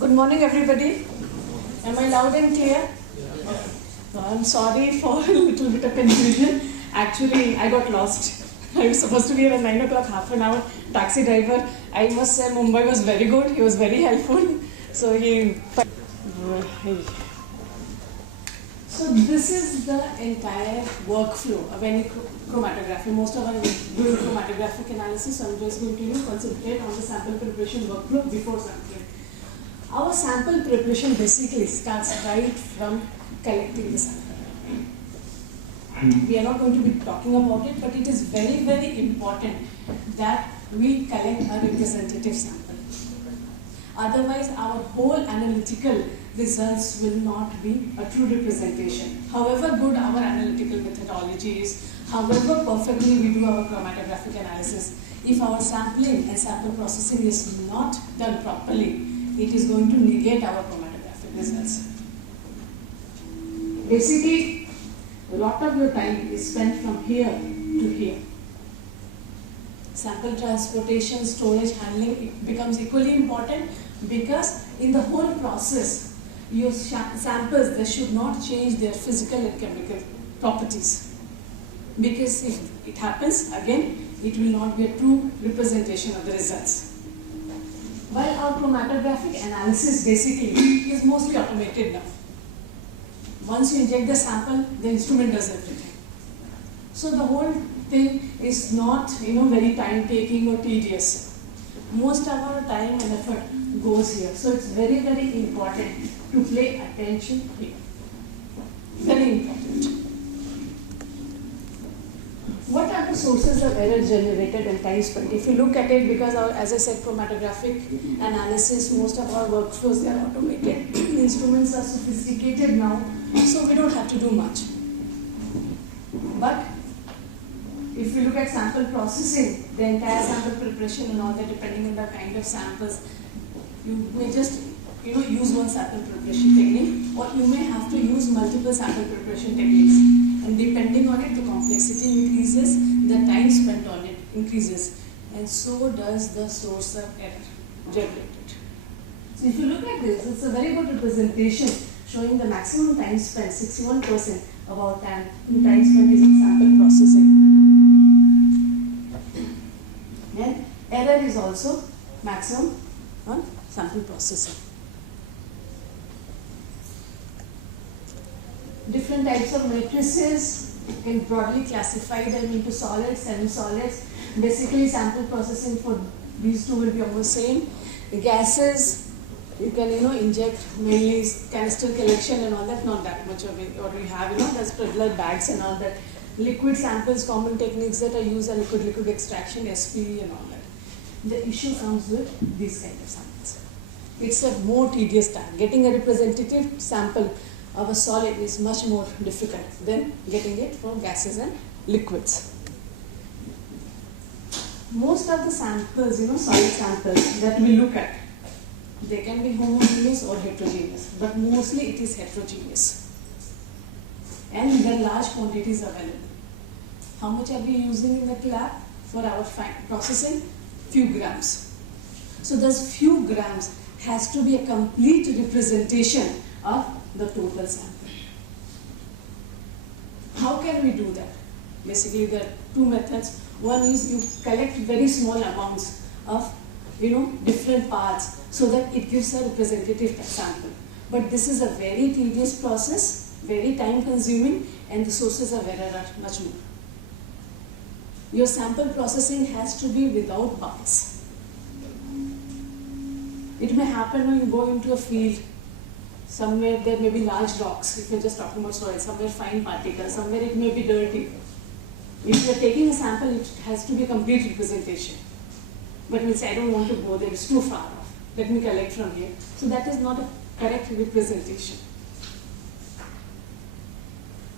Good morning, everybody. Am I loud and clear? I'm sorry for a little bit of confusion. Actually, I got lost. I was supposed to be at 9 o'clock, half an hour. Taxi driver, I must say Mumbai was very good. He was very helpful. So this is the entire workflow of any chromatography. Most of us do chromatographic analysis, so I'm just going to concentrate on the sample preparation workflow before sampling. Our sample preparation basically starts right from collecting the sample. We are not going to be talking about it, but it is very, very important that we collect a representative sample. Otherwise, our whole analytical results will not be a true representation. However good our analytical methodology is, however perfectly we do our chromatographic analysis, if our sampling and sample processing is not done properly, it is going to negate our chromatographic results. Basically, a lot of your time is spent from here to here. Sample transportation, storage, handling, it becomes equally important because in the whole process, your samples, they should not change their physical and chemical properties. Because if it happens, again, it will not be a true representation of the results. While our chromatographic analysis basically is mostly automated now. Once you inject the sample, the instrument does everything. So the whole thing is not very time-taking or tedious. Most of our time and effort goes here. So it's very, very important to pay attention here. Very important. What are the sources of error generated and time spent? If you look at it, because as I said, chromatographic analysis, most of our workflows, they are automated. Instruments are sophisticated now, so we don't have to do much. But if you look at sample processing, the entire sample preparation and all that, depending on the kind of samples, you may just use one sample preparation technique, or you may have to use multiple sample preparation techniques. And depending on it, the complexity increases, the time spent on it increases, and so does the source of error generated. So if you look at this, it's a very good representation showing the maximum time spent, 61% of our time spent is in sample processing. And error is also maximum on sample processing. Different types of matrices, you can broadly classify them into solids, semi-solids. Basically, sample processing for these two will be almost same. The gases, you can inject mainly canister collection and all that, not that much of it. Or we have there's particular bags and all that. Liquid samples, common techniques that are used are liquid extraction, SPE and all that. The issue comes with these kind of samples. It's a more tedious time. Getting a representative sample of a solid is much more difficult than getting it from gases and liquids. Most of the samples, solid samples that we look at, they can be homogeneous or heterogeneous, but mostly it is heterogeneous. And there are large quantities available. How much are we using in the lab for our processing? Few grams. So those few grams has to be a complete representation of the total sample. How can we do that? Basically, there are two methods. One is you collect very small amounts of different parts so that it gives a representative sample. But this is a very tedious process, very time consuming, and the sources of error are much more. Your sample processing has to be without bias. It may happen when you go into a field. Somewhere there may be large rocks, if you're just talking about soil, somewhere fine particles, somewhere it may be dirty. If you're taking a sample, it has to be complete representation. But we'll say, I don't want to go there, it's too far off. Let me collect from here. So that is not a correct representation.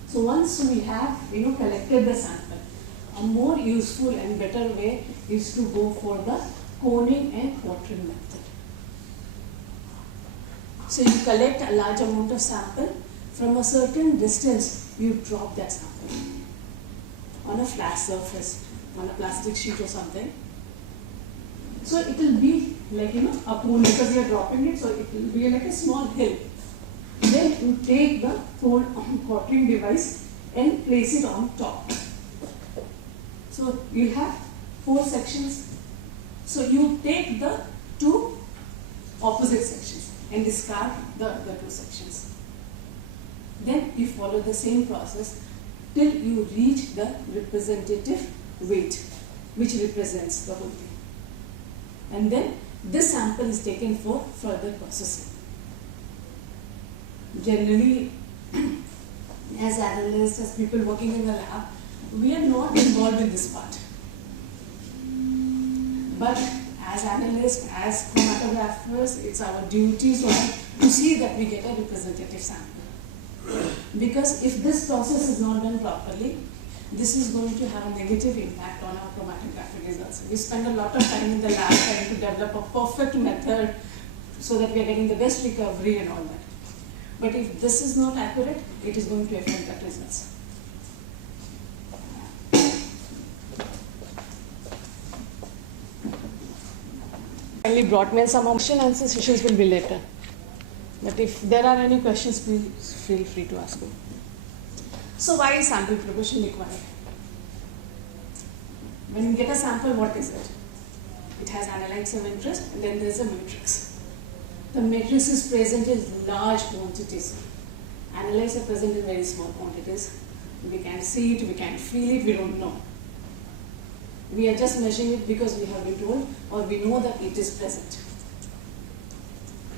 So once we have collected the sample, a more useful and better way is to go for the coning and quartering method. So you collect a large amount of sample, from a certain distance you drop that sample on a flat surface, on a plastic sheet or something. So it will be like, a cone because you are dropping it, so it will be like a small hill. Then you take the quartering device and place it on top. So you have 4 sections. So you take the 2 opposite sections and discard the 2 sections. Then you follow the same process till you reach the representative weight, which represents the whole thing. And then this sample is taken for further processing. Generally, as analysts, as people working in the lab, we are not involved in this part. But as analysts, as chromatographers, it's our duty to see that we get a representative sample. Because if this process is not done properly, this is going to have a negative impact on our chromatographic results. We spend a lot of time in the lab trying to develop a perfect method so that we are getting the best recovery and all that. But if this is not accurate, it is going to affect the results. Finally brought me some question and answer sessions will be later. But if there are any questions, please feel free to ask me. So why is sample preparation required? When you get a sample, what is it? It has analytes of interest and then there is a matrix. The matrix is present in large quantities. Analytes are present in very small quantities. We can't see it, we can't feel it, we don't know. We are just measuring it because we have been told or we know that it is present.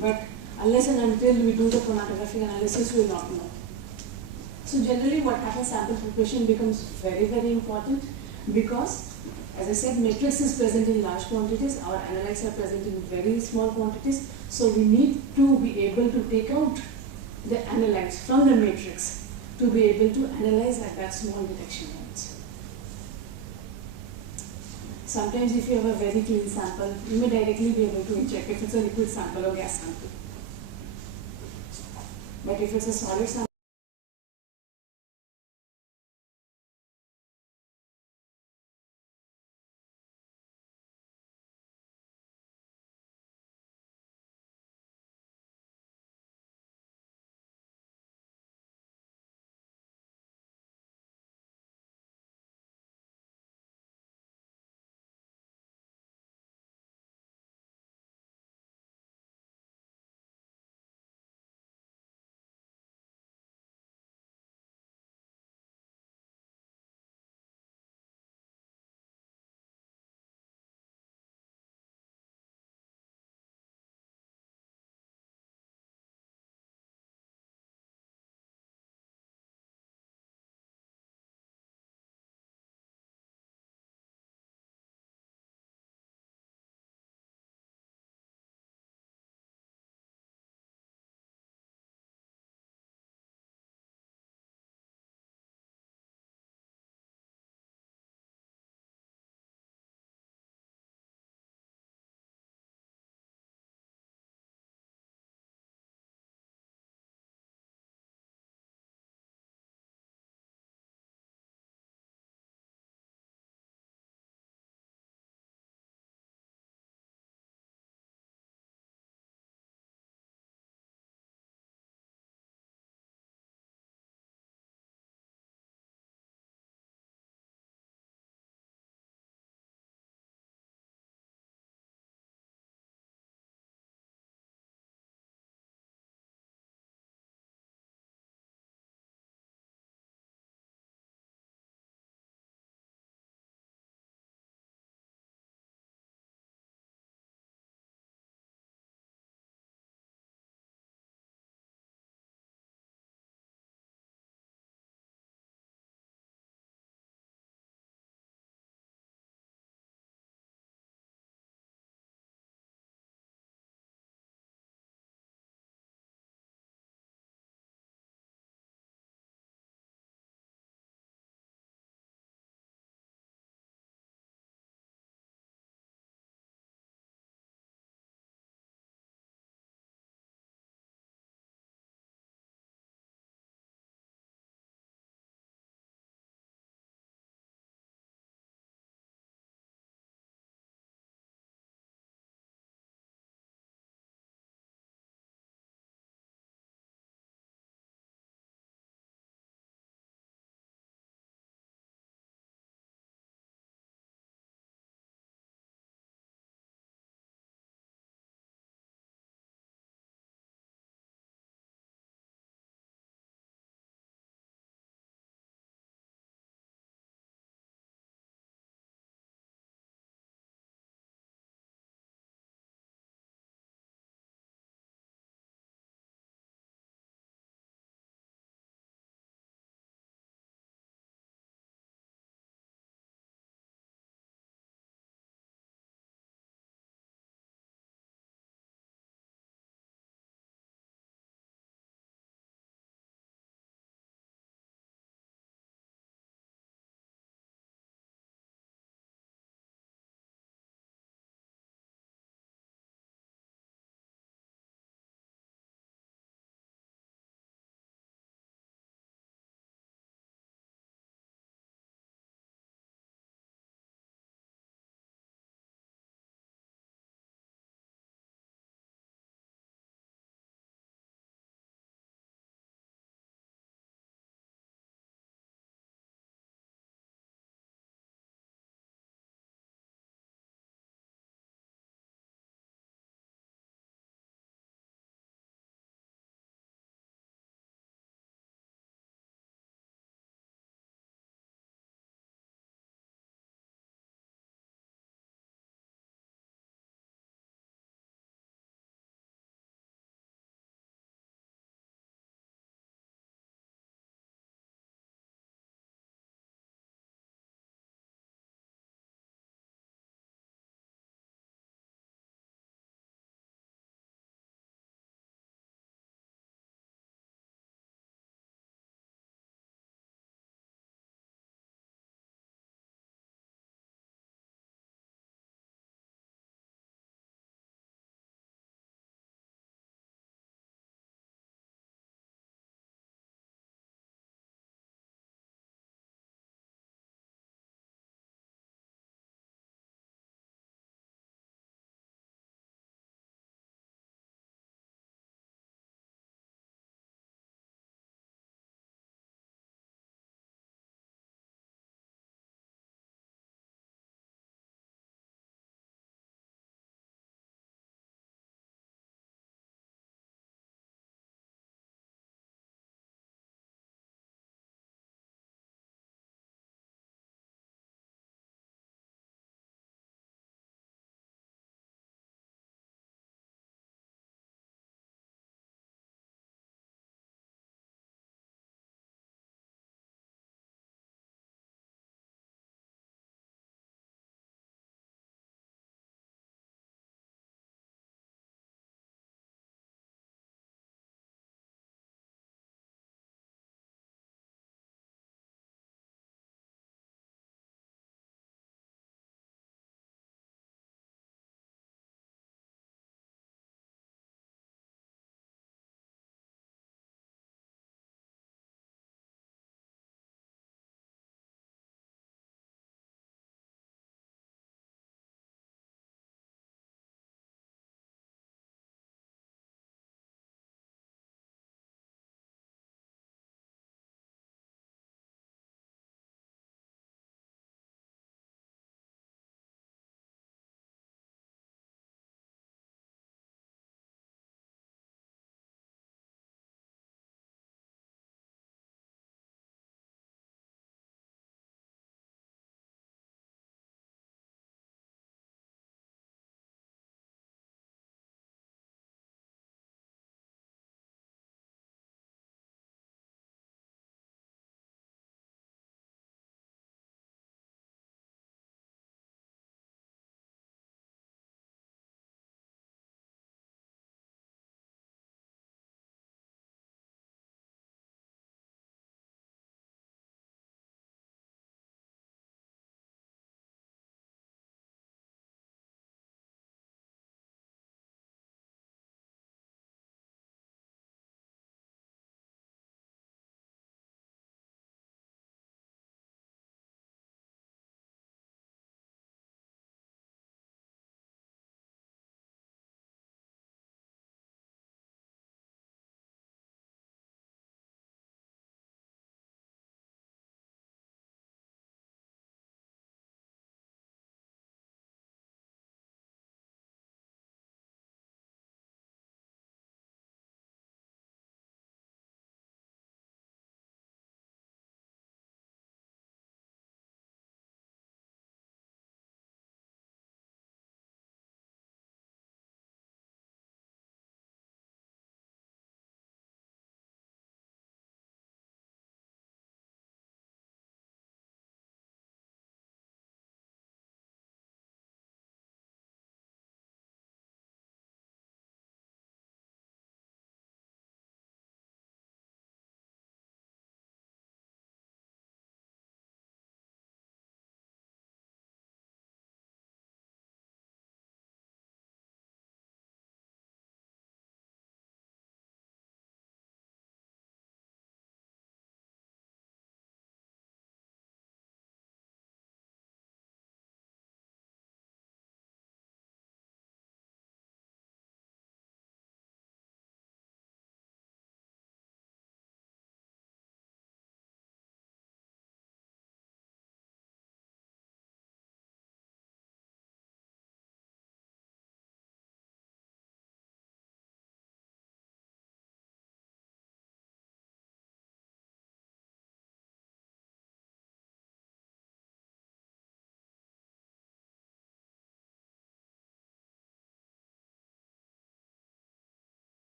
But unless and until we do the chromatographic analysis, we will not know. So generally what happens, sample preparation becomes very, very important because, as I said, matrix is present in large quantities, our analytes are present in very small quantities, so we need to be able to take out the analytes from the matrix to be able to analyze at that small detection levels. Sometimes if you have a very clean sample, you may directly be able to check if it's a liquid sample or gas sample. But if it's a solid sample,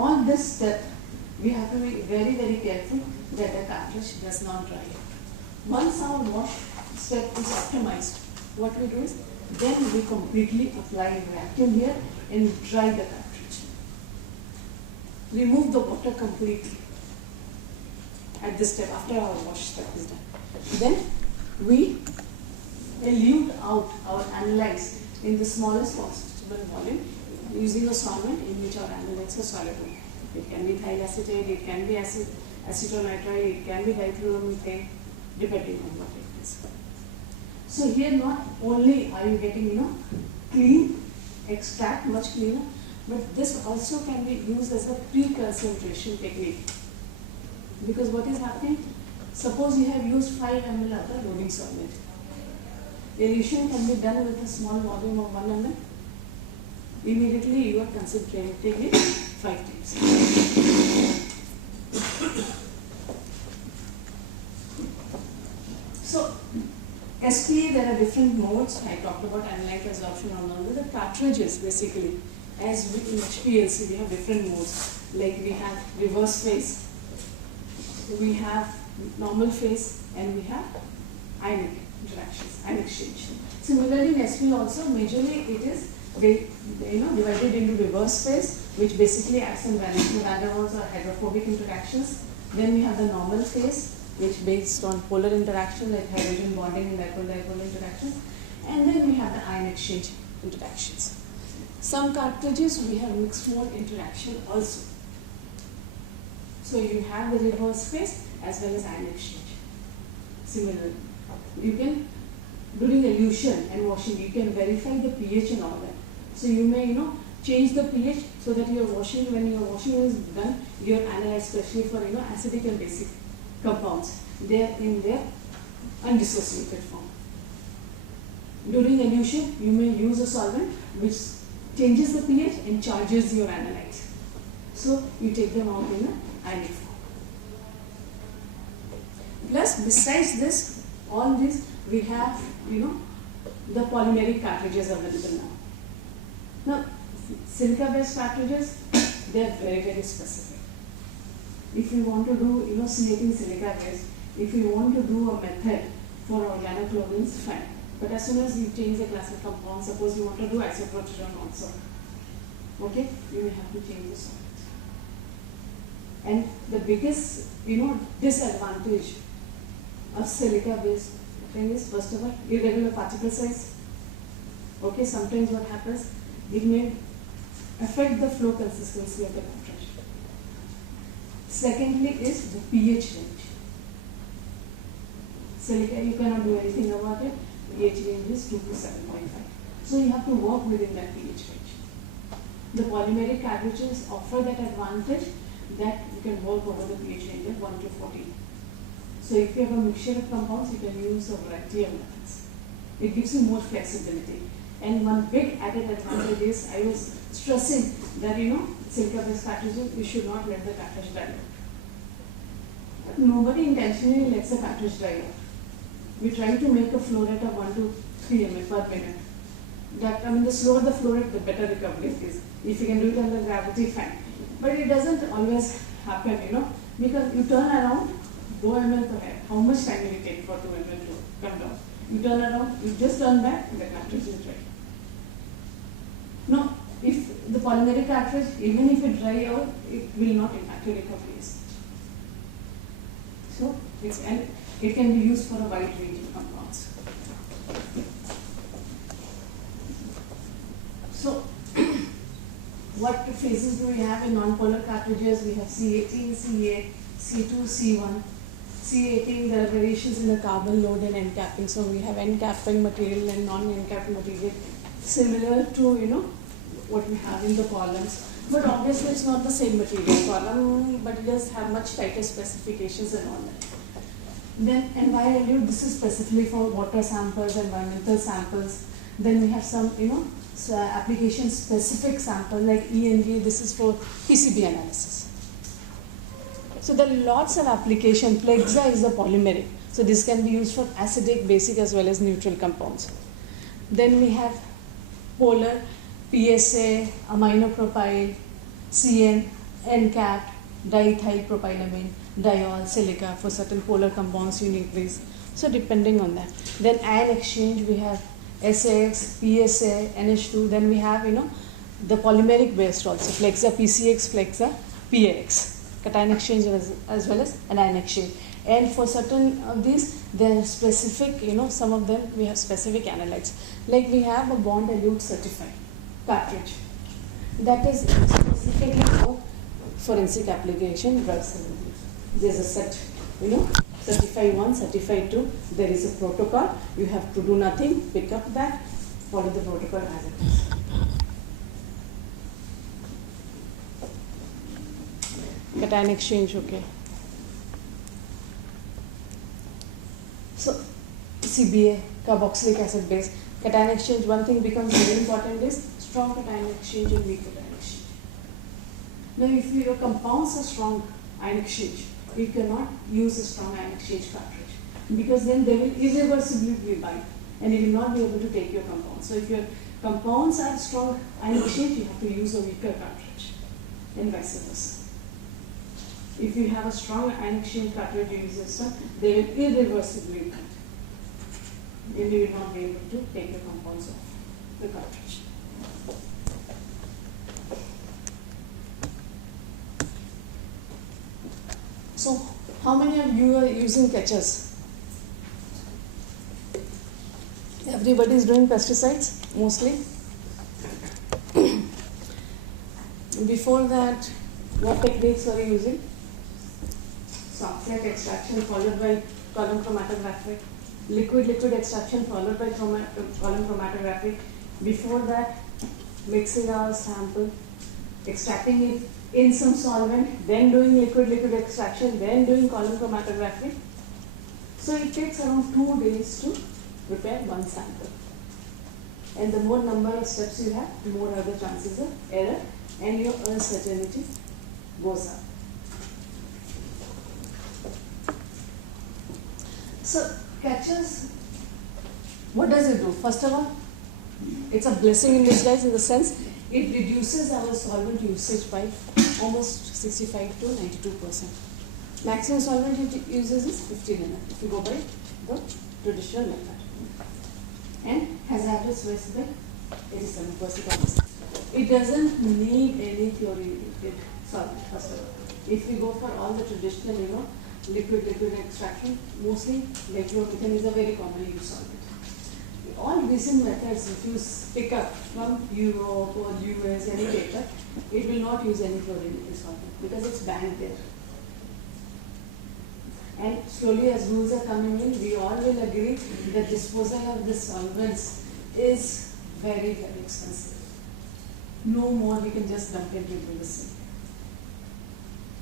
all this step, we have to be very, very careful that the cartridge does not dry out. Once our wash step is optimized, what we do is, then we completely apply vacuum here and dry the cartridge. Remove the water completely at this step after our wash step is done. Then we elute out our analytes in the smallest possible volume using a solvent in which our analytes are soluble. It can be ethyl acetate, it can be acetonitrile, it can be difluoromethane, depending on what it is. So here not only are you getting clean extract, much cleaner, but this also can be used as a pre-concentration technique. Because what is happening? Suppose you have used 5 ml of the loading solvent. Elution can be done with a small volume of 1 ml. Immediately you are concentrating it 5 times. So, SPE, there are different modes. I talked about analyte absorption on all the cartridges basically. As in HPLC, we have different modes. Like we have reverse phase, we have normal phase, and we have ionic interactions, ion exchange. Similarly, in SPE also, majorly it is divided into reverse phase, which basically acts on van der Waals or hydrophobic interactions. Then we have the normal phase, which based on polar interaction like hydrogen bonding and dipole-dipole interactions. And then we have the ion exchange interactions. Some cartridges we have mixed mode interaction also. So you have the reverse phase as well as ion exchange. Similarly, you can, during elution and washing, you can verify the pH and all that. So you may change the pH so that your washing, when your washing is done, your analytes, especially for acidic and basic compounds, they are in their undissociated form. During elution, you may use a solvent which changes the pH and charges your analytes. So you take them out in an ionic form. Plus, besides this, all these we have the polymeric cartridges available now. Now, silica-based cartridges, they are very, very specific. If you want to do C18 silica-based, if you want to do a method for organochlorines, fine. But as soon as you change the class of compound, suppose you want to do isoprotodone also, okay, you may have to change the solvent. And the biggest disadvantage of silica-based thing is, first of all, irregular particle size. Okay, sometimes what happens, it may affect the flow consistency of the cartridge. Secondly is the pH range. Silica, you cannot do anything about it. pH range is 2 to 7.5. So you have to work within that pH range. The polymeric cartridges offer that advantage that you can work over the pH range of 1 to 14. So if you have a mixture of compounds, you can use a variety of methods. It gives you more flexibility. And one big added advantage is, I was stressing that silica-based cartridges, you should not let the cartridge dry out. But nobody intentionally lets the cartridge dry out. We try to make a flow rate of 1 to 3 ml per minute. The slower the flow rate, the better recovery it is. If you can do it under gravity, fine. But it doesn't always happen, because you turn around, 2 ml per minute. How much time will it take for 2 ml to come down? You turn around, you just turn back, the cartridge is dry. No, if the polymeric cartridge, even if it dry out, it will not impact your recoveries. So, it can be used for a wide range of compounds. So, what phases do we have in non-polar cartridges? We have C18, C8, C2, C1. C18, there are variations in the carbon load and end-capping. So we have end-capping material and non-end-capping material, similar to what we have in the columns. But obviously it's not the same material column, but it does have much tighter specifications and all that. Then Bind-Elute, this is specifically for water samples, environmental samples. Then we have some application-specific samples like ENG. This is for PCB analysis. So there are lots of application. Plexa is the polymeric. So this can be used for acidic, basic as well as neutral compounds. Then we have polar, PSA, aminopropyl, CN NCAP, diethylpropylamine, diol, silica. For certain polar compounds, you need these. So depending on that. Then ion exchange, we have SAX, PSA, NH2. Then we have, the polymeric based also, flexa PCX, flexa PAX. Cation exchange as well as anion exchange. And for certain of these, there are specific, some of them we have specific analytes. Like we have a Bind-Elute certified cartridge. That is specifically for forensic application drugs. There's a set, certified 1, certified 2. There is a protocol. You have to do nothing, pick up that, follow the protocol as it is. Cation exchange, okay. So, CBA, carboxylic acid base, cation exchange, one thing becomes very important is strong cation exchange and weak cation exchange. Now, if your compounds are strong ion exchange, you cannot use a strong ion exchange cartridge because then they will irreversibly bind and you will not be able to take your compounds. So, if your compounds are strong ion exchange, you have to use a weaker cartridge and vice versa. If you have a strong ion exchange cartridge you use this one, they will irreversibly bind. And you will not be able to take the compounds off the cartridge. So, how many of you are using catchers? Everybody is doing pesticides, mostly. Before that, what techniques are you using? Oxide extraction followed by column chromatography, liquid extraction followed by column chromatography. Before that, mixing our sample, extracting it in some solvent, then doing liquid extraction, then doing column chromatography. So it takes around 2 days to prepare one sample. And the more number of steps you have, the more are the chances of error and your uncertainty goes up. So, catchers, what does it do? First of all, it's a blessing in disguise in the sense it reduces our solvent usage by almost 65 to 92%. Maximum solvent it uses is 15 ml if you go by the traditional method. And hazardous waste by 87%. It doesn't need any chlorinated solvent, first of all. If we go for all the traditional, liquid extraction, mostly dichloromethane is a very commonly used solvent. All recent methods, if you pick up from Europe or US, any data, it will not use any chlorinated solvent because it's banned there. And slowly as rules are coming in, we all will agree that disposal of the solvents is very, very expensive. No more we can just dump it into the sea.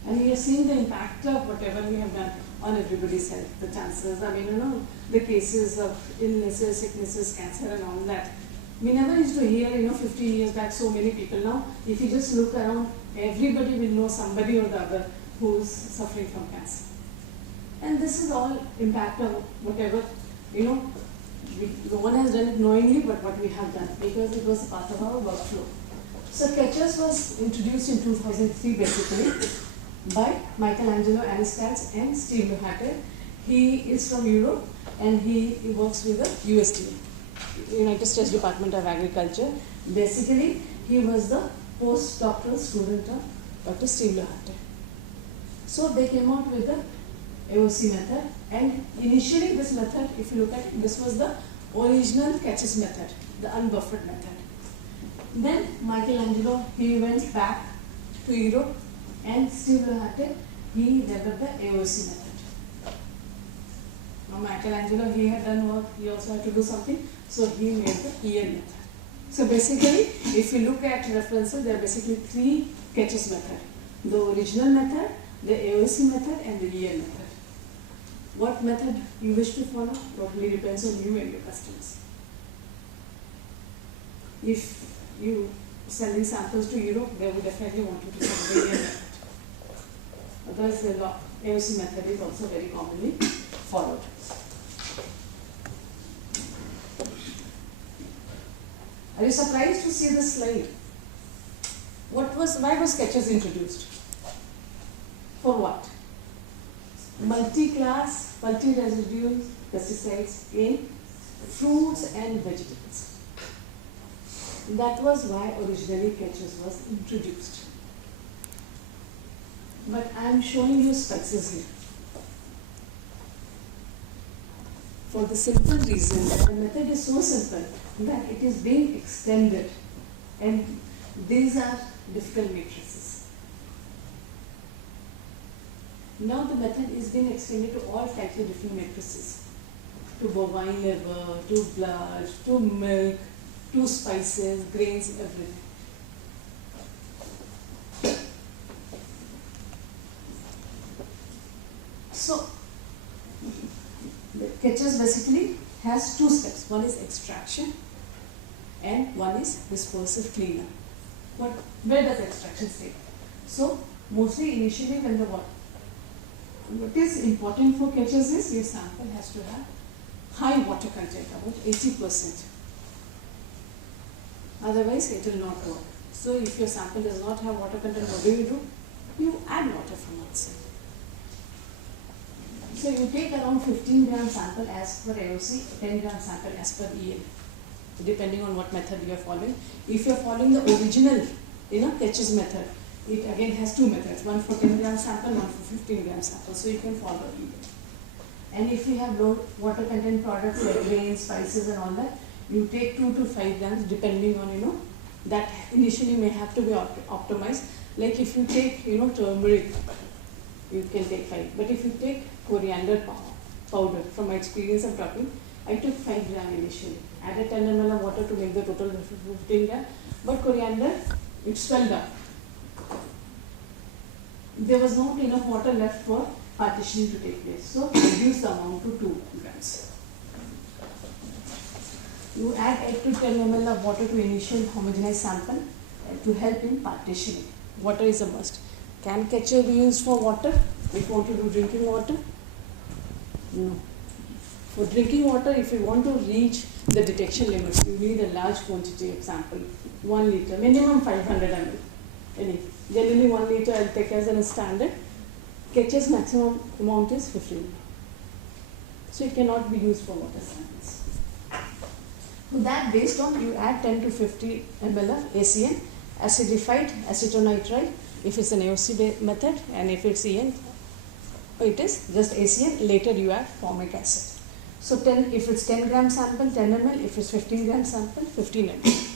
And we are seeing the impact of whatever we have done on everybody's health, the chances, the cases of illnesses, sicknesses, cancer and all that. We never used to hear, 50 years back, so many people. Now, if you just look around, everybody will know somebody or the other who is suffering from cancer. And this is all impact of whatever, no one has done it knowingly, but what we have done, because it was part of our workflow. So catchers was introduced in 2003 basically by Michelangelo Anastas and Steve Luhate. He is from Europe and he works with the USDA, United States Department of Agriculture. Basically, he was the postdoctoral student of Dr. Steve Luhate. So they came out with the AOC method, and initially this method, if you look at it, this was the original catches method, the unbuffered method. Then Michelangelo, he went back to Europe, and Steve Luhate, he developed the AOC method. Now Michelangelo, he had done work, he also had to do something, so he made the EN method. So basically, if you look at references, there are basically 3 catches method. The original method, the AOC method, and the EN method. What method you wish to follow totally depends on you and your customers. If you sending samples to Europe, they would definitely want you to send the EN method. Otherwise, the AOC method is also very commonly followed. Are you surprised to see this slide? Why was catchers introduced? For what? Multi-class, multi-residue pesticides in fruits and vegetables. That was why originally catches was introduced. But I am showing you spices here. For the simple reason that the method is so simple that it is being extended, and these are difficult matrices. Now the method is being extended to all types of different matrices, to bovine liver, to blood, to milk, to spices, grains, everything. So, the catches basically has two steps. One is extraction and one is dispersive cleanup. But where does extraction stay? So, mostly initially when the what is important for catches is your sample has to have high water content, about 80%. Otherwise, it will not work. So, if your sample does not have water content, what do? You add water from outside. So, you take around 15 gram sample as per AOC, 10 gram sample as per EL, depending on what method you are following. If you are following the original, catches method, it again has two methods, one for 10 gram sample, one for 15 gram sample. So, you can follow either. And if you have low water content products like grains, spices and all that, you take 2 to 5 grams depending on, that initially may have to be optimized. Like if you take, turmeric, you can take 5. But if you take coriander powder, from my experience of talking, I took 5 gram initially. Added 10 ml of water to make the total 15 gram. But coriander, it swelled up. There was not enough water left for partitioning to take place. So, reduce the amount to 2 grams. You add 8 to 10 ml of water to initial homogenized sample to help in partitioning. Water is a must. Can catcher be used for water? If you want to do drinking water? No. For drinking water, if you want to reach the detection limits, you need a large quantity of sample. 1 liter, minimum 500 ml. Generally 1 liter I'll take as a standard. Catcher's maximum amount is 15. So it cannot be used for water samples. So that based on, you add 10 to 50 ml of ACN, acidified acetonitrile, if it's an AOC method, and if it's EN, it is just ACN, later you add formic acid. So 10, if it's 10 gram sample, 10 ml, if it's 15 gram sample, 15 ml.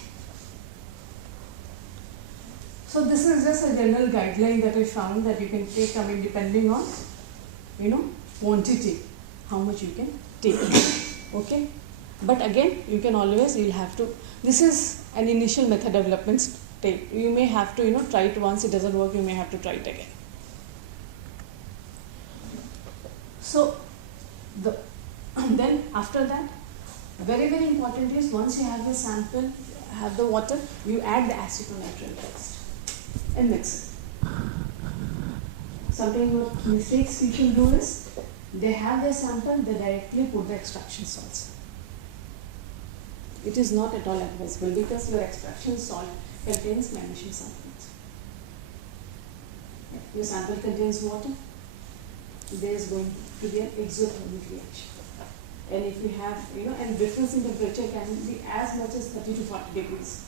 So this is just a general guideline that I found that you can take, depending on, quantity, how much you can take, okay? But again, you can always, you'll have to, this is an initial method development stage. You may have to, try it once, it doesn't work, you may have to try it again. So, then after that, very, very important is once you have the sample, have the water, you add the acetonitrile first and mix it. Sometimes what mistakes people do is, they have their sample, they directly put the extraction salts. It is not at all advisable because your extraction salt contains magnesium sulfate. Your sample contains water, there is going to be an exothermic reaction. And if you have, and difference in temperature can be as much as 30 to 40 degrees.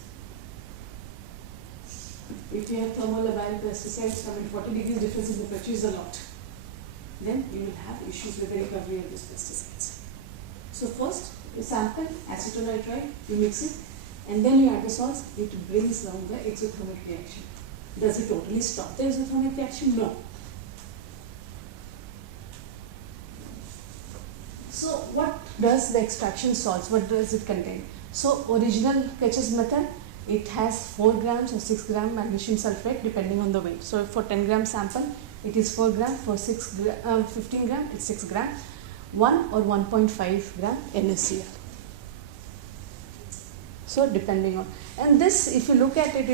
If you have thermolabile pesticides coming 40 degrees difference in temperature is a lot, then you will have issues with the recovery of these pesticides. So first, you sample acetonitrile, you mix it, and then you add the salts, it brings down the exothermic reaction. Does it totally stop the exothermic reaction? No. So what does the extraction salts, what does it contain? So original catches method, it has 4 grams or 6 gram magnesium sulfate depending on the weight. So for 10 gram sample, it is 4 gram, for 15 gram, it's 6 gram, 1 or 1.5 gram NaCl. So depending on, and this, if you look at it,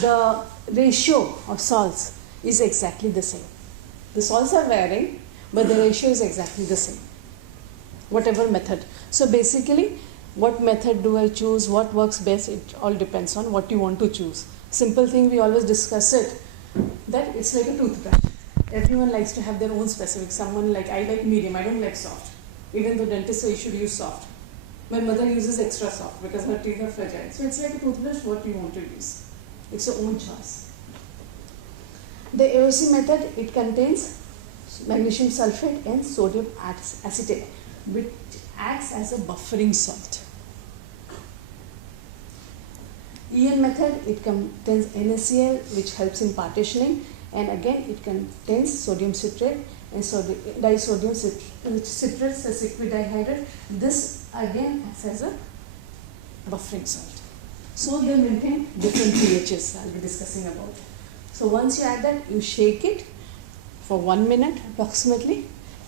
the ratio of salts is exactly the same. The salts are varying, but the ratio is exactly the same, whatever method. So basically, what method do I choose, what works best, it all depends on what you want to choose. Simple thing, we always discuss it, that it's like a toothbrush. Everyone likes to have their own specific. Someone like, I like medium, I don't like soft. Even though dentists say you should use soft. My mother uses extra soft because her teeth are fragile. So it's like a toothbrush, what you want to use. It's your own choice. The AOC method, it contains magnesium sulfate and sodium acetate, which acts as a buffering salt. EN method, it contains NaCl, which helps in partitioning, and again it contains sodium citrate and disodium citrate, liquid dihydride. This again acts as a buffering salt. So they maintain different pHs, I'll be discussing about. So once you add that, you shake it for 1 minute approximately,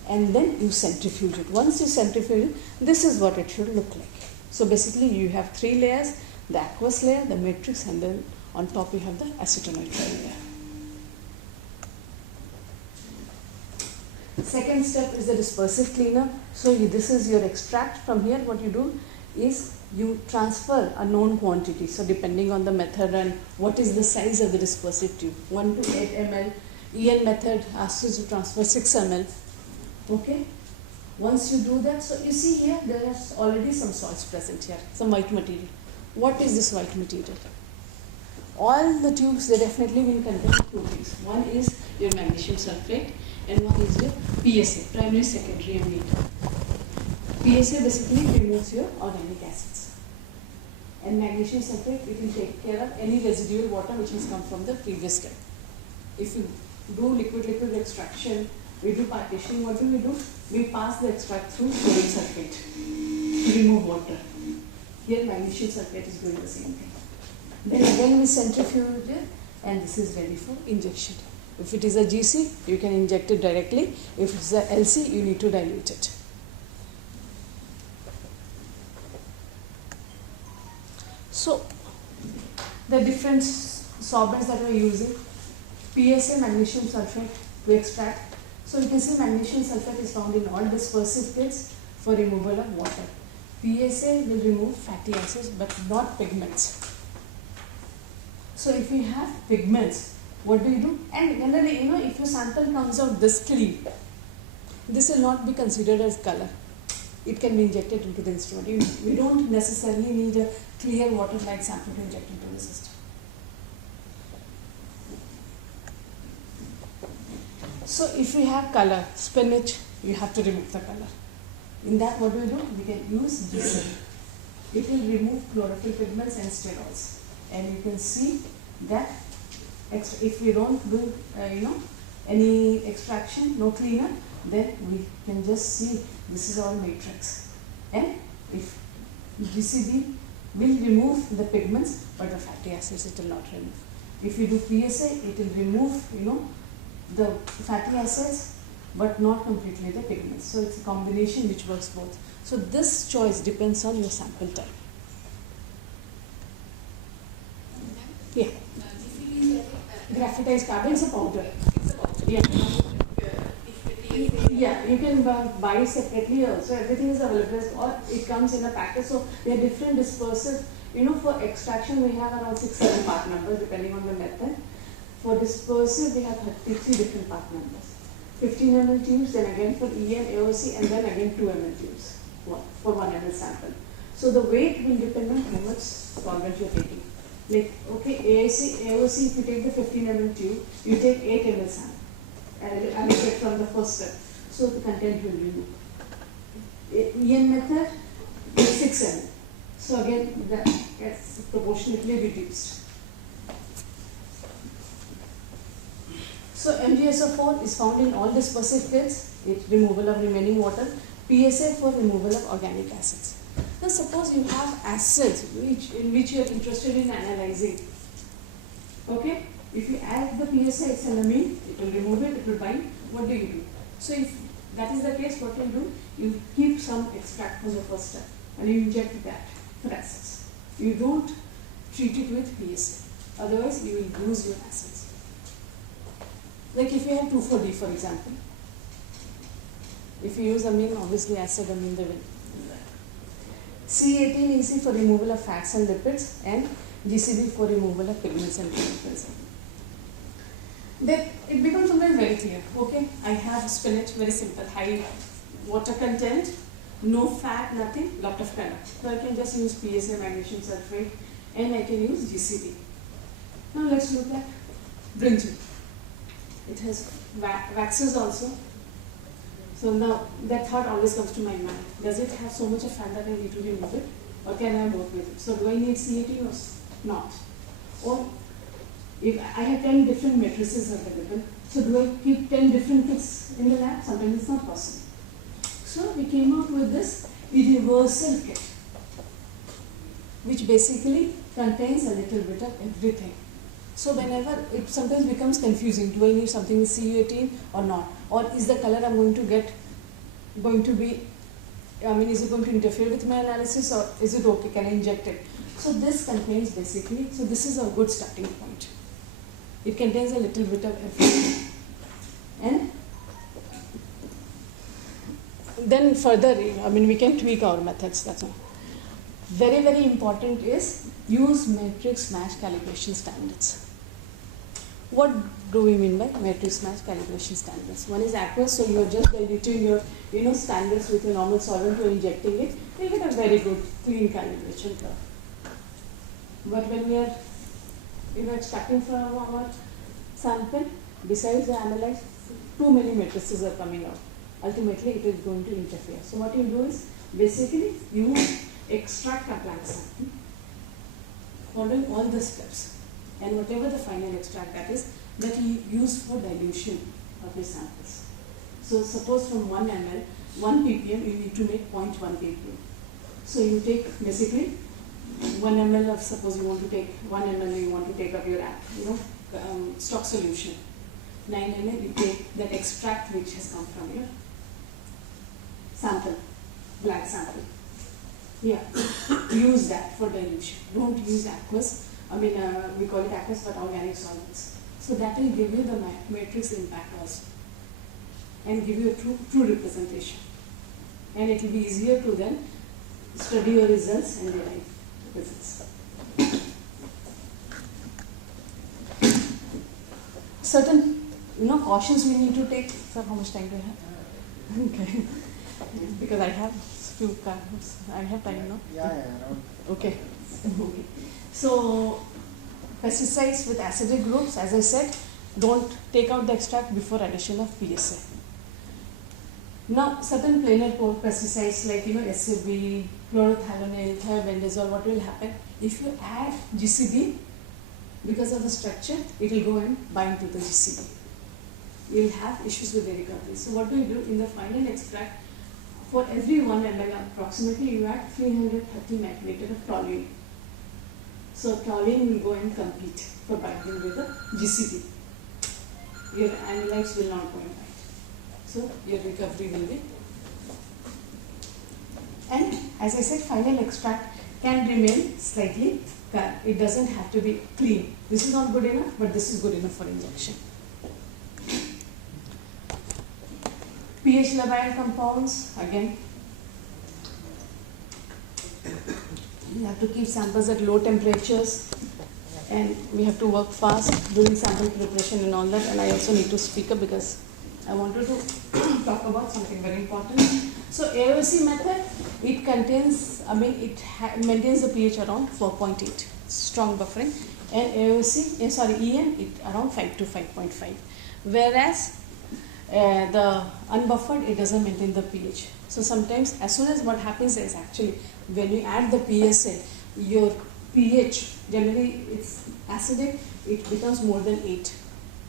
and then you centrifuge it. Once you centrifuge it, this is what it should look like. So basically you have 3 layers, the aqueous layer, the matrix, and then on top you have the acetonitrile layer. Second step is the dispersive cleaner. So this is your extract. From here what you do is you transfer a known quantity. So depending on the method and what is the size of the dispersive tube, 1 to 8 ml. EN method asks you to transfer 6 ml. Okay. Once you do that, so you see here there is already some salts present here, some white material. What is this white material? All the tubes, they definitely will contain 2 things. One is your magnesium sulfate and one is your PSA, primary, secondary and meter. PSA basically removes your organic acids. And magnesium sulfate, it will take care of any residual water which has come from the previous step. If you do liquid extraction, we do partitioning, what do? We pass the extract through sodium sulfate to remove water. Here magnesium sulfate is doing the same thing. Then again we centrifuge it, and this is ready for injection. If it is a GC, you can inject it directly. If it's a LC, you need to dilute it. So the different sorbents that we are using, PSA, magnesium sulfate to extract. So you can see magnesium sulfate is found in all dispersive kits for removal of water. PSA will remove fatty acids but not pigments. So if you have pigments, what do? And generally, if your sample comes out this clean, this will not be considered as color. It can be injected into the instrument. We don't necessarily need a clear water-like sample to inject into the system. So if we have color, spinach, you have to remove the color. In that, what do? We can use GC. It will remove chlorophyll pigments and sterols. And you can see that if we don't do any extraction, no cleaner, then we can just see this is our matrix. And if GCB will remove the pigments, but the fatty acids it will not remove. If you do PSA, it will remove the fatty acids but not completely the pigments. So it's a combination which works both. So this choice depends on your sample type. Yeah. Graphitized carbon is a powder. It's a powder. Yeah. Yeah, you can buy separately also. Everything is available, or it comes in a package. So there are different dispersive. For extraction we have around 6-7 part numbers depending on the method. For dispersive we have 33 different part numbers. 15 ml tubes, then again for EN, AOC, and then again 2 ml tubes for 1 ml sample. So the weight will depend on how much solvent you are taking. Like, okay, AOC, if you take the 15 ml tube, you take 8 ml sample. And you get from the first step. So the content will remove. EN method is 6 ml. So again, that gets proportionately reduced. So MgSO4 is found in all dispersive kits. It's removal of remaining water. PSA for removal of organic acids. Now suppose you have acids in which you are interested in analyzing. Okay? If you add the PSA, it's an amine, it will remove it, it will bind. What do? So if that is the case, what you do? You keep some extract from the first step and you inject that for acids. You don't treat it with PSA. Otherwise, you will lose your acids. Like if you have 2,4-D, for example. If you use amine, obviously acid amine, they will. C18EC for removal of fats and lipids, and GCB for removal of pigments and chemicals. then it becomes sometimes very clear. Okay, I have spinach, very simple, high water content, no fat, nothing, lot of color. So I can just use PSA, magnesium sulfate, and I can use GCB. Now let's look at brinjal. It has waxes also. So now that thought always comes to my mind. Does it have so much of fat that I need to remove it? Or can I work with it? So do I need CAT or not? Or if I have 10 different matrices available, so do I keep 10 different kits in the lab? Sometimes it's not possible. So we came out with this universal kit, which basically contains a little bit of everything. So whenever it sometimes becomes confusing, do I need something with CU18 or not? Or is the color I'm going to get going to be, is it going to interfere with my analysis, or is it okay, can I inject it? So this contains basically, so this is a good starting point. It contains a little bit of everything. And then further, we can tweak our methods, that's all. Very, very important is use matrix match calibration standards. What do we mean by matrix match calibration standards? One is aqueous, so you're just diluting your standards with a normal solvent or injecting it, you'll get a very good clean calibration curve. But when we are extracting from our sample, besides the analytes, too many matrices are coming out. Ultimately, it is going to interfere. So what you do is basically you extract a blank sample, following all the steps, and whatever the final extract that you use for dilution of your samples. So suppose from 1 ml, 1 ppm, you need to make 0.1 ppm. So you take basically 1 ml of, suppose you want to take 1 ml, you want to take up your stock solution. 9 ml, you take that extract which has come from your sample, black sample. Yeah, use that for dilution. Don't use aqueous. We call it aqueous, but organic solvents. So that will give you the matrix impact also, and give you a true representation. And it will be easier to then study your results and derive results. Certain cautions we need to take. Sir, how much time do you have? Okay. Because I have few cards. I have time now. Yeah. Okay. Okay. So pesticides with acidic groups, as I said, don't take out the extract before addition of PSA. Now, certain planar pesticides like SCB, chlorothalonil, thiabendazole, what will happen? If you add GCB, because of the structure, it will go and bind to the GCB. You will have issues with the recovery. So what do you do in the final extract? For every 1 ml approximately, you add 330 microliter of toluene. So toluene will go and compete for binding with the GCB. Your analytes will not go and bind. So your recovery will be. And as I said, final extract can remain slightly calm. It doesn't have to be clean. This is not good enough, but this is good enough for injection. pH labile compounds, again, you have to keep samples at low temperatures, and we have to work fast during sample preparation and all that. And I also need to speak up because I wanted to talk about something very important. So AOC method, it contains, it maintains the pH around 4.8, strong buffering, and AOC, EM, it around 5 to 5.5. Whereas the unbuffered, it doesn't maintain the pH. So sometimes, as soon as what happens is actually, when you add the PSA, your pH, generally it's acidic, it becomes more than 8.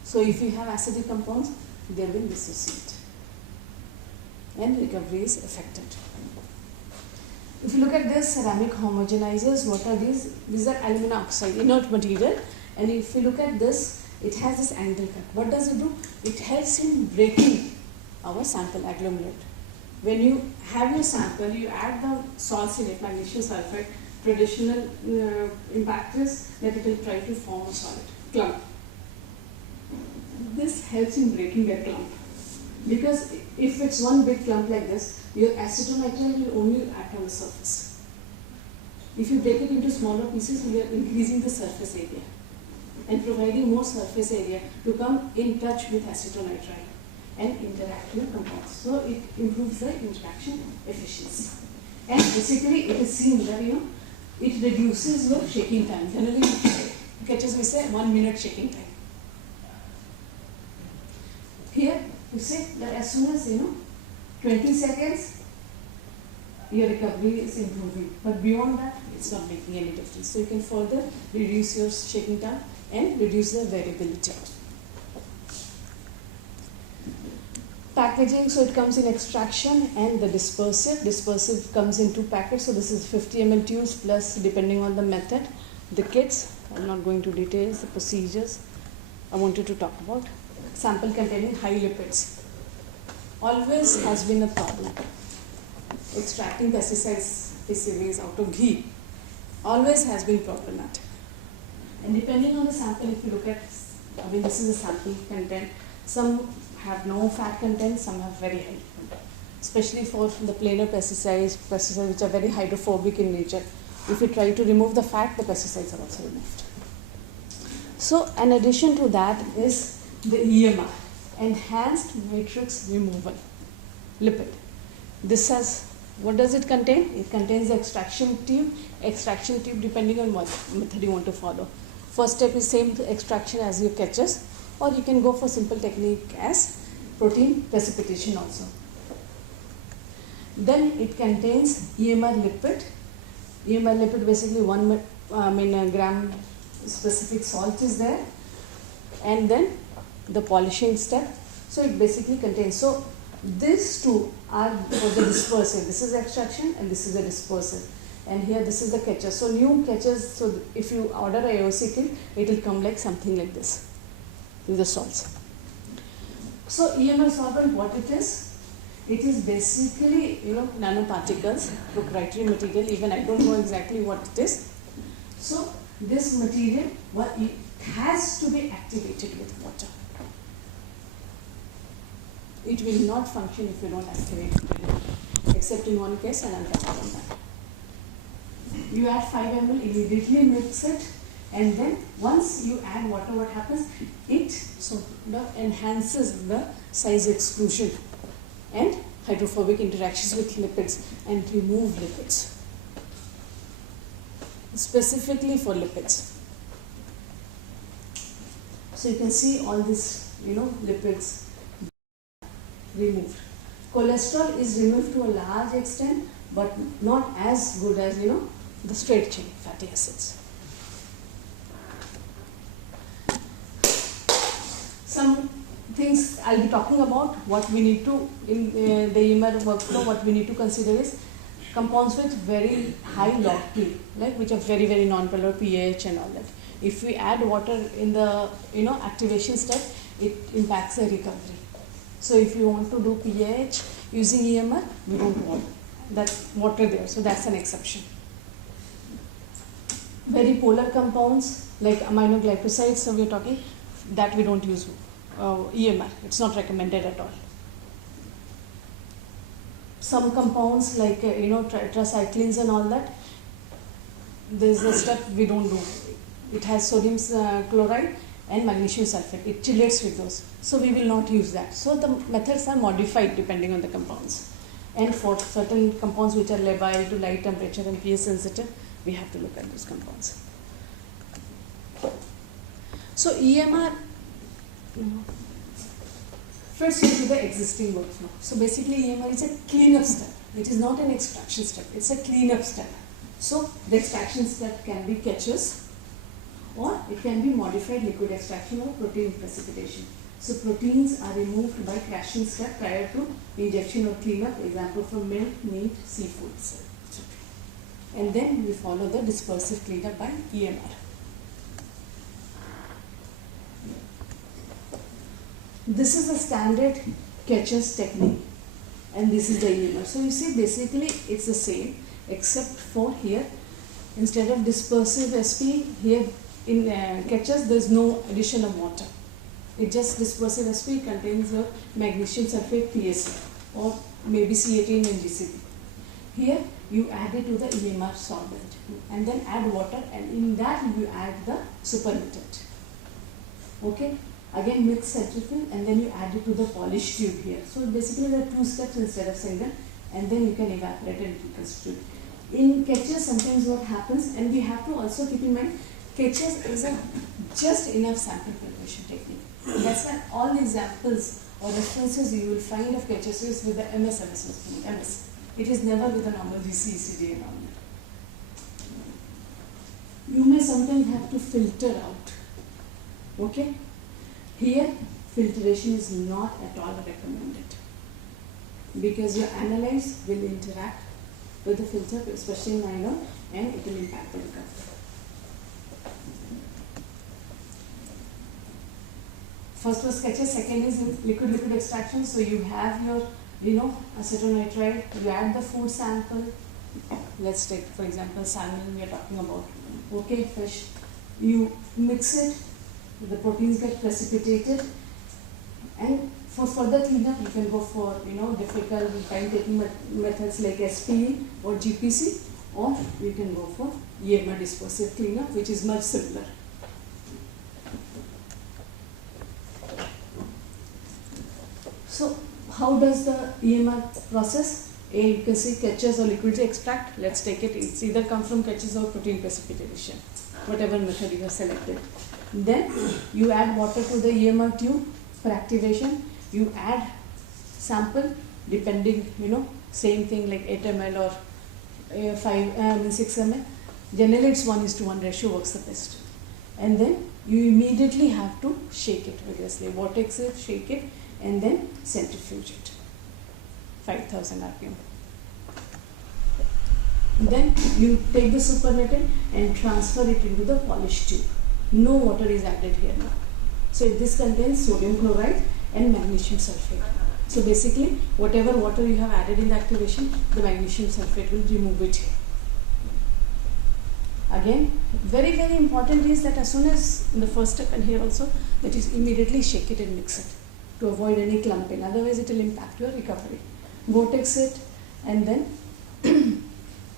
So if you have acidic compounds, they will dissociate, and recovery is affected. If you look at this, ceramic homogenizers, what are these? These are alumina oxide, inert material. And if you look at this, it has this angle cut. What does it do? It helps in breaking our sample agglomerate. When you have your sample, you add the salts in it, magnesium sulfate. Traditional impact is that it will try to form a solid clump. This helps in breaking that clump. Because if it's one big clump like this, your acetonitrile will only act on the surface. If you break it into smaller pieces, we are increasing the surface area. and providing more surface area to come in touch with acetonitrile and interact with compounds. So it improves the interaction efficiency. And basically it is seen that it reduces your shaking time. Generally catches we say 1 minute shaking time. Here you say that as soon as 20 seconds your recovery is improving, but beyond that it's not making any difference. So you can further reduce your shaking time and reduce the variability. Packaging, so it comes in extraction and the dispersive. Dispersive comes in 2 packets, so this is 50 ml tubes plus, depending on the method, the kits. I'm not going to details, the procedures I wanted to talk about. Sample containing high lipids. Always has been a problem. Extracting pesticides, PCBs out of ghee always has been problematic. And depending on the sample, if you look at, this is a sample content, some have no fat content, some have very high content. Especially for the planar pesticides which are very hydrophobic in nature. If you try to remove the fat, the pesticides are also removed. So, in addition to that is the EMR, Enhanced Matrix Removal Lipid. This has, what does it contain? It contains the extraction tube depending on what method you want to follow. First step is same extraction as your catches, or you can go for simple technique as protein precipitation also. Then it contains EMR lipid. EMR lipid basically 1 gram specific salt is there, and then the polishing step. So it basically contains, so these two are for the dispersive. This is extraction and this is the dispersive. And here this is the catcher. So new catchers, so if you order a AOC kit, it will come like something like this with the salts. So EMR solvent, what it is? It is basically nanoparticles, proprietary material. Even I don't know exactly what it is. So this material, it has to be activated with water. It will not function if you don't activate it, except in one case, and I'll talk about that. You add 5 ml, immediately mix it, and then once you add water, what happens? It enhances the size exclusion and hydrophobic interactions with lipids and remove lipids, specifically for lipids. So you can see all these lipids removed. Cholesterol is removed to a large extent, but not as good as the straight chain fatty acids. Some things I'll be talking about, what we need to, in the EMR workflow, what we need to consider is compounds with very high log P, like which are very, very non-polar pH and all that. If we add water in the activation step, it impacts the recovery. So if you want to do pH using EMR, we don't want that water there, so that's an exception. Very polar compounds like aminoglycosides, so we're talking, that we don't use EMR. It's not recommended at all. Some compounds like tetracyclines and all that, there's a step we don't do. It has sodium chloride and magnesium sulfate. It chelates with those. So we will not use that. So the methods are modified depending on the compounds. And for certain compounds which are labile to light temperature and pH sensitive, we have to look at those compounds. So EMR fits into the existing workflow. So basically EMR is a cleanup step. It is not an extraction step. It's a cleanup step. So the extraction step can be catches, or it can be modified liquid extraction or protein precipitation. So proteins are removed by crashing step prior to injection or cleanup, example from milk, meat, seafood. And then we follow the dispersive cleanup by EMR. This is a standard catches technique, and this is the EMR. So you see basically it's the same, except for here, instead of dispersive-SPE, here in catches there is no addition of water. It just dispersive-SPE contains your magnesium sulfate PSA or maybe C18 and GCP. Here you add it to the EMR solvent and then add water, and in that you add the supernatant. Okay, again mix centrifuge and then you add it to the polish tube here. So basically there are 2 steps instead of single, and then you can evaporate and reconstitute. In catches sometimes what happens, and we have to also keep in mind, catches is a just enough sample preparation technique. That's why all the examples or references you will find of catches is with the MS. It is never with a normal GC/ECD and all that. You may sometimes have to filter out. Okay? Here, filtration is not at all recommended because your analytes will interact with the filter, especially nylon, and it will impact the recovery. First was sketches, second is liquid extraction. So you have your, acetonitrile, you add the food sample. Let's take, for example, salmon we are talking about. Okay, fish. You mix it, the proteins get precipitated, and for further cleanup, you can go for, difficult time-taking methods like SPE or GPC, or you can go for EMR dispersive cleanup, which is much simpler. So, how does the EMR process? You can see catches or liquid extract. Let's take it. It's either come from catches or protein precipitation, whatever method you have selected. Then you add water to the EMR tube for activation. You add sample depending, same thing like 8 ml or 6 ml. Generally it's 1:1 ratio works the best. And then you immediately have to shake it vigorously. Vortex it, shake it, and then centrifuge it. 5000 rpm. Then you take the supernatant and transfer it into the polished tube. No water is added here now. So this contains sodium chloride and magnesium sulfate. So basically, whatever water you have added in the activation, the magnesium sulfate will remove it here. Again, very important is that as soon as in the first step and here also, that is immediately shake it and mix it to avoid any clumping. Otherwise, it will impact your recovery. Vortex it, and then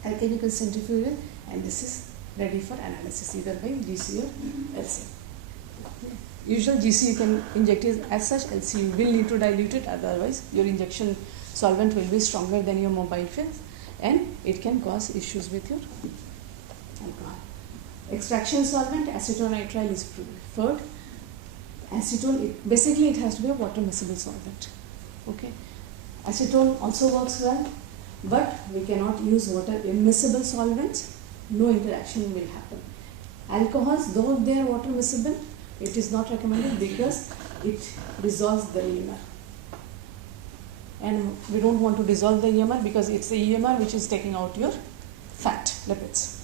alchemical centrifuge it, and this is ready for analysis either by GC or LC. Usual GC you can inject it as such, LC you will need to dilute it, otherwise your injection solvent will be stronger than your mobile phase and it can cause issues with your alcohol. Extraction solvent, acetonitrile is preferred. Acetone, basically it has to be a water miscible solvent. Okay. Acetone also works well, but we cannot use water immiscible solvents. No interaction will happen. Alcohols, though they are water miscible, it is not recommended because it dissolves the EMR. And we don't want to dissolve the EMR because it's the EMR which is taking out your fat, lipids.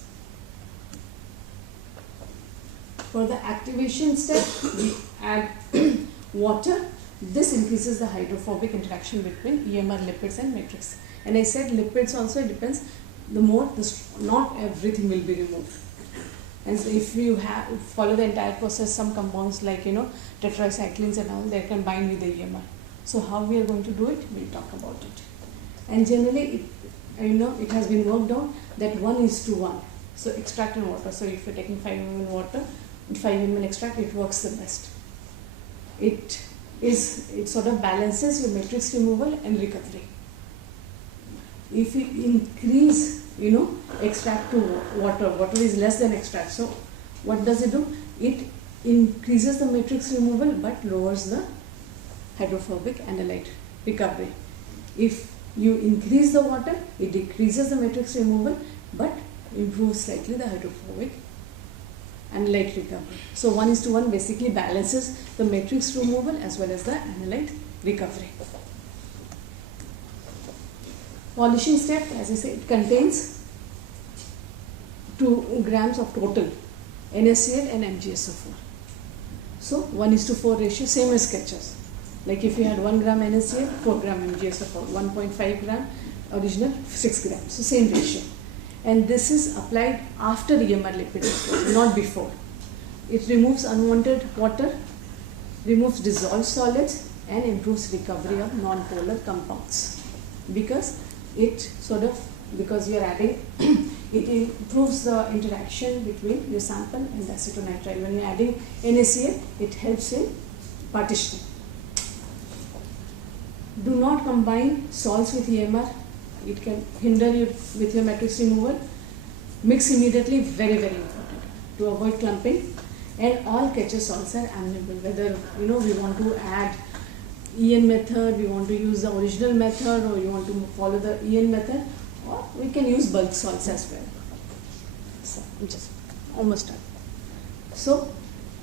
For the activation step, we add water. This increases the hydrophobic interaction between EMR, lipids and matrix. And I said lipids also, it depends. The more, not everything will be removed. And so if you follow the entire process, some compounds like, tetracyclines and all, they can bind with the EMR. So how we are going to do it, we'll talk about it. And generally, it has been worked out that 1:1. So extract and water. So if you're taking 5 ml water, 5 ml extract, it works the best. It sort of balances your matrix removal and recovery. If you increase, extract to water is less than extract. So what does it do? It increases the matrix removal but lowers the hydrophobic analyte recovery. If you increase the water, it decreases the matrix removal but improves slightly the hydrophobic analyte recovery. So 1:1 basically balances the matrix removal as well as the analyte recovery. Polishing step, as I said, it contains 2 grams of total NaCl and MgSO4. So 1:4 ratio, same as sketches. Like if you had 1 gram NaCl, 4 gram MgSO4, 1.5 gram original, 6 grams. So same ratio. And this is applied after EMR lipid exposure, not before. It removes unwanted water, removes dissolved solids, and improves recovery of non-polar compounds. Because you are adding it improves the interaction between your sample and the acetonitrile. When you're adding NaCl, it helps in partitioning. Do not combine salts with EMR. It can hinder you with your matrix removal. Mix immediately, very, very important to avoid clumping. And all catcher salts are amenable. Whether we want to add EN method, we want to use the original method, or you want to follow the EN method, or we can use bulk salts as well. So I'm just almost done. So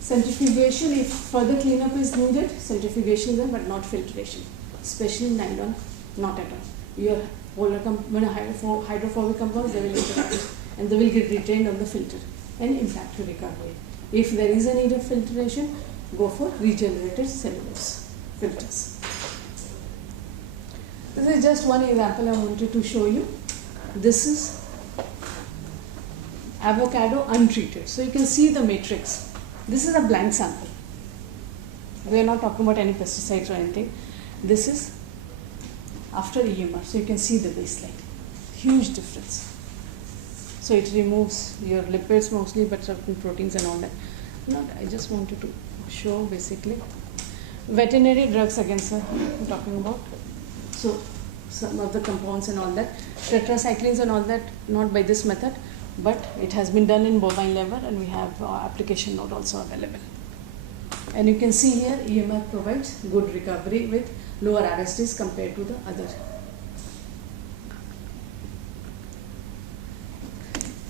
centrifugation, if further cleanup is needed, centrifugation is done, but not filtration. Especially nylon, not at all. Your polar hydrophobic compounds, they will interact and they will get retained on the filter and impact your recovery. If there is a need of filtration, go for regenerated cellulose filters. This is just one example I wanted to show you. This is avocado untreated. So you can see the matrix. This is a blank sample. We are not talking about any pesticides or anything. This is after EMR. So you can see the baseline. Huge difference. So it removes your lipids mostly, but certain proteins and all that. I just wanted to show basically. Veterinary drugs again, sir, I'm talking about. So some of the compounds and all that. Tetracyclines and all that, not by this method, but it has been done in bovine liver, and we have application note also available. And you can see here EMR provides good recovery with lower RSDs compared to the other.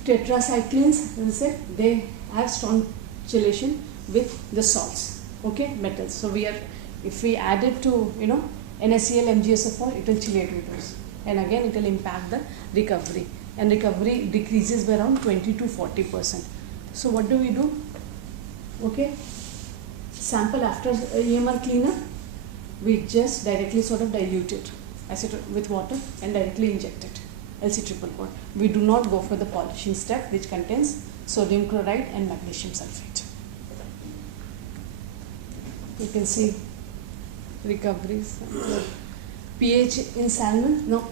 Tetracyclines, as I said, they have strong chelation with the salts, okay, metals. So if we add it to NaCl, MgSO4, it will chelate with those, and again it will impact the recovery, and recovery decreases by around 20 to 40%. So what do we do? Okay, sample after EMR cleaner, we just directly sort of dilute it with water and directly inject it. LC triple bond. We do not go for the polishing step, which contains sodium chloride and magnesium sulfate. You can see recoveries. pH in salmon, no,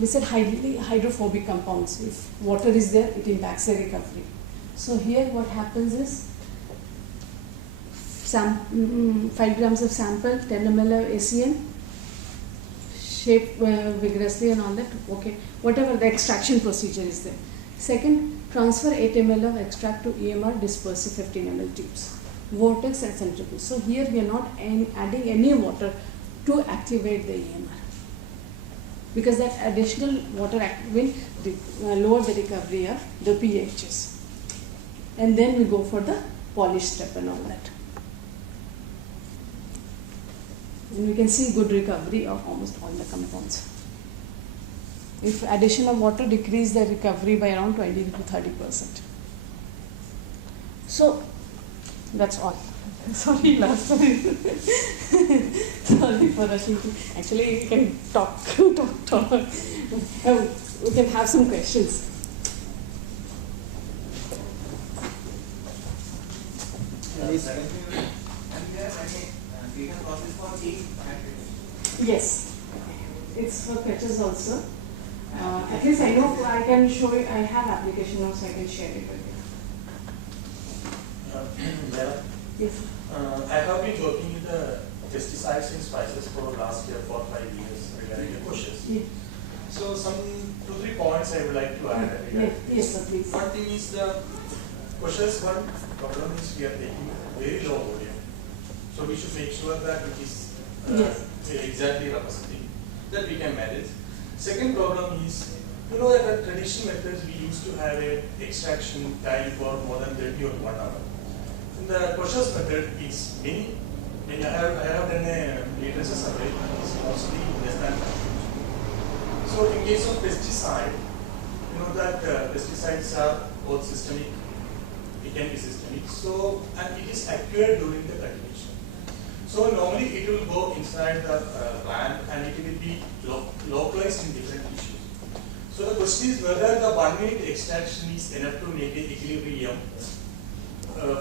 we said highly hydrophobic compounds. If water is there, it impacts the recovery. So here what happens is 5 grams of sample, 10 ml of ACN, shape vigorously and all that, okay, whatever the extraction procedure is there. Second, transfer 8 ml of extract to EMR dispersive 15 ml tubes, vortex and centrifuge. So here we are not adding any water to activate the EMR, because that additional water will lower the recovery of the pHs. And then we go for the polish step and all that. And we can see good recovery of almost all the compounds. If addition of water decrease the recovery by around 20 to 30%. So that's all. Sorry, last time. Sorry for rushing. Actually, we can talk. We can have some questions. Yes, it's for catches also. At least I know I can show you. I have application notes. I can share it with you. Yes. I have been working with the pesticides and spices for last year, 4 or 5 years regarding the bushes. Yeah. So some 2-3 points I would like to add. Yes, sir, please. One thing is the bushes. One problem is we are taking very low volume, so we should make sure that it is exactly representing that we can manage. Second problem is, that the traditional methods we used to have a extraction time for more than 30 or 1 hour. In the process method, it's many. I have done a literature survey, it's mostly less than 5 minutes. So in case of pesticide, that pesticides are both systemic, it can be systemic, so, and it is acquired during the cultivation. So normally it will go inside the plant and it will be localized in different tissues. So the question is whether the 1 minute extraction is enough to make an equilibrium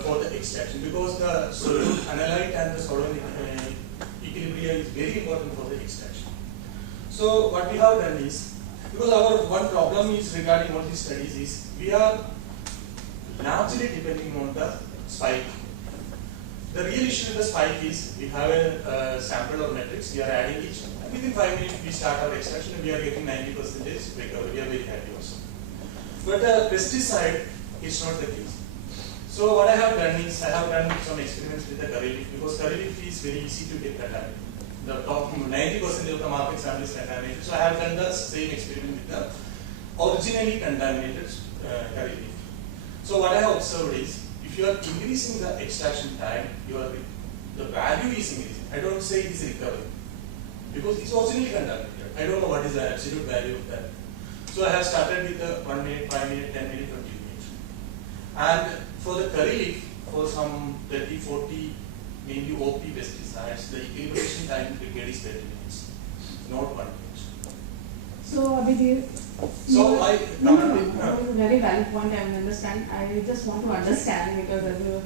for the extraction, because the solute analyte and the solvent equilibrium is very important for the extraction. So what we have done is, Because our one problem is regarding all these studies is we are largely depending on the spike. The real issue with the spike is we have a sample or matrix, we are adding it, and within 5 minutes we start our extraction and we are getting 90% recovery, we are very happy also. But pesticide is not the case. So what I have done is I have done some experiments with the curry leaf, because curry leaf is very easy to get contaminated. The top 90% of the market sample is contaminated. So I have done the same experiment with the originally contaminated curry leaf. So what I have observed is, if you are increasing the extraction time, the value is increasing. I don't say it is recovery, because it's originally contaminated. I don't know what is the absolute value of that. So I have started with the 1 minute, 5 minute, 10 minute, 20 minutes. And for the curry leaf, for some 30, 40, mainly OP pesticides, the equilibration time to get is 30 minutes, not 1 minute. So, Abhidhi, so I very valid point. I understand. I just want to understand, because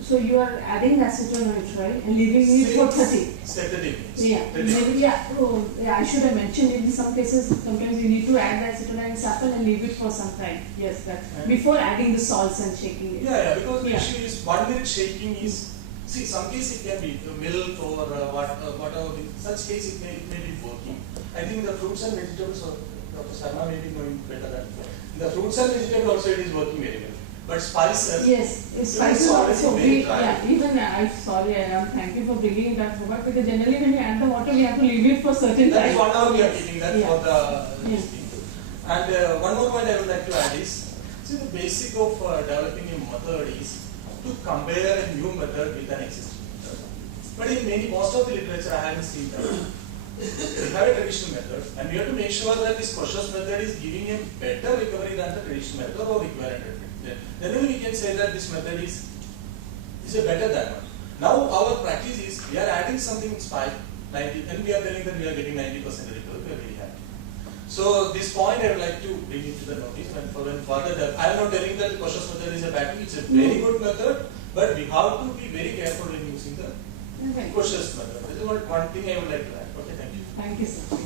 so you are adding acetonite, right, and leaving it for 30. 30 minutes. Yeah. 30. Yeah. I should have mentioned in some cases. Sometimes you need to add the acetonite sample and leave it for some time. Yes, that before adding the salts and shaking it. Yeah, because the issue is 1 minute shaking is. See, some case it can be milk or whatever. In such case, it may be working. I think the fruits and vegetables, or Dr. Sharma may be knowing better than. The fruits and vegetables also it is working very well. But spices. Yes, spices also. Even I'm sorry, thank you for bringing that forward, because generally when you add the water, we have to leave it for certain time. That is 1 hour we are keeping that for the thing. And one more point I would like to add is, see, the basic of developing a method is to compare a new method with an existing method. But in most of the literature, I haven't seen that. We have a traditional method, and we have to make sure that this cautious method is giving a better recovery than the traditional method or equivalent method. Then only we can say that this method is a better than one. Now our practice is we are adding something spike 90, and we are telling that we are getting 90% recovery. We are very happy. So this point I would like to bring it to the notice, and for further, I am not telling that the cautious method is a bad thing. It's a very good method, but we have to be very careful when using the cautious method. This is one thing I would like to add. Okay, thank you. Thank you, sir.